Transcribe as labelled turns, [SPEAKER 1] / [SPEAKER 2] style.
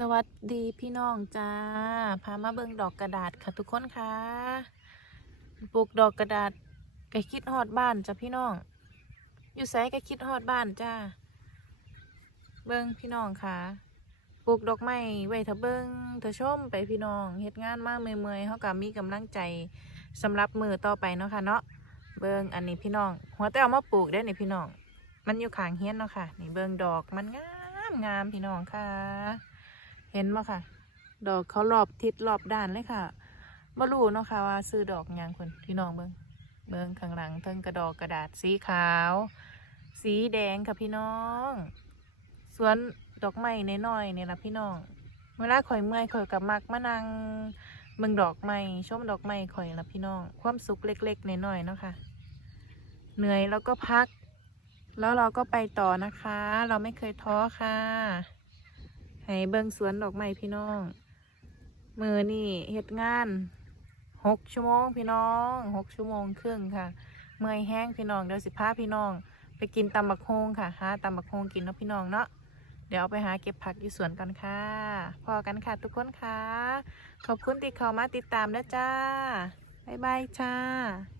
[SPEAKER 1] สวัสดีพี่น้องจ้า พามาเบิ่งดอกกระดาษค่ะทุกคนค่ะ ปลูกดอกกระดาษก็คิดฮอดบ้านจ้ะพี่น้อง อยู่ไสก็คิดฮอดบ้านจ้า เบิ่งพี่น้องค่ะปลูกดอกไม้ไว้ถ้าเบิ่งถ้าชมไปพี่น้องเฮ็ดงานมากเมื่อยๆเฮาก็มีกำลังใจสำหรับมือต่อไปเนาะค่ะเนาะ เบิ่งอันนี้พี่น้อง หัวแต่เอามาปลูกได้อนี่พี่น้อง มันอยู่ขางเฮี้ยนเนาะค่ะ นี่เบิ่งดอกมันงามงามพี่น้องค่ะ เห็นบ่ค่ะ ดอกเขารอบทิศรอบด้านเลยค่ะบ่รู้เนาะค่ะว่าซื้อดอกหยังคนพี่น้องเบิ่งเบิ่งข้างหลังเทิงกระดอกกระดาษสีขาว สีแดงค่ะพี่น้องสวนดอกไม้น้อยๆเนี่ยละพี่น้อง เวลาข่อยเมื่อยข่อยกับมักมานั่งเบิ่งดอกไม้ชมดอกไม้ข่อยละพี่น้อง ความสุขเล็กๆน้อยๆเนาะค่ะ เหนื่อยแล้วก็พัก แล้วเราก็ไปต่อนะคะ เราไม่เคยท้อค่ะ ให้เบิ่งสวนดอกไม้พี่น้อง มือนี่เฮ็ดงานหกชั่วโมงพี่น้องหกชั่วโมงครึ่งค่ะ เมื่อยแห้งพี่น้องเดี๋ยวสิพาพี่น้อง ไปกินตำบักฮงค่ะหาตำบักฮงกินเนาะพี่น้องเนาะเดี๋ยวไปหาเก็บผักอยู่สวนกันค่ะ พอกันค่ะทุกคนค่ะ ขอบคุณที่เข้ามาติดตามนะจ้า บ๊ายบายจ้า